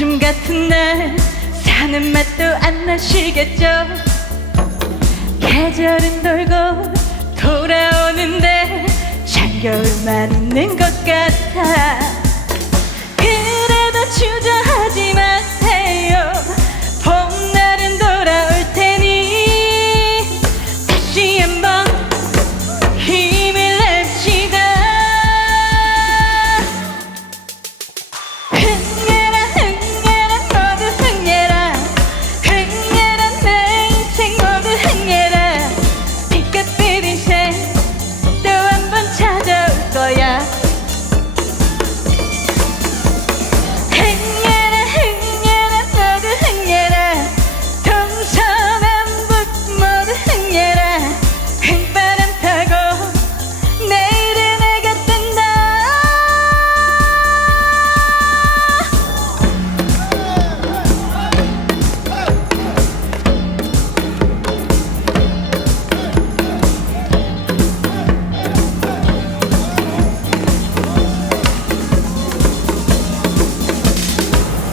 요즘 같은 날 사는 맛도 안 나시겠죠. 계절은 돌고 돌아오는데 chan겨울만 있는 것 같아. 그래도 주저하지 마세요. 봄날은 돌아올 테니 다시 한번 힘을 냅시다. 흥해라 흥해라 모두 흥해라. 흥해라 내 인생 모두 흥해라. 빛깔빛 인생 또 한 번 찾아올 거야. 흥해라 흥해라 모두 흥해라. 동서남북 모두 흥해라. 휘바람 타고 내일은 해가 뜬다.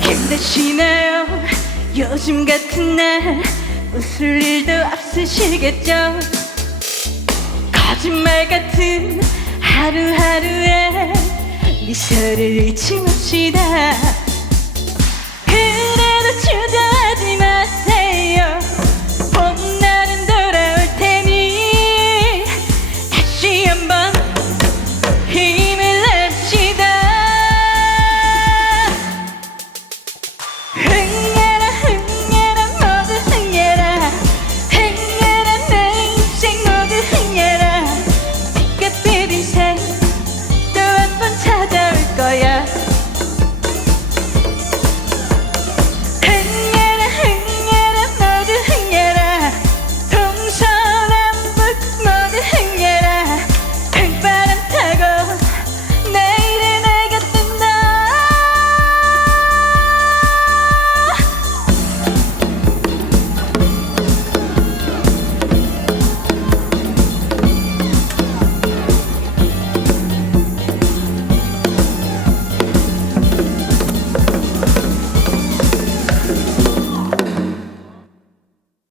힘드시나요? 요즘 같은 날 웃을 일도 없으시겠죠. 거짓말 같은 하루하루에 미소를 잊지 맙시다.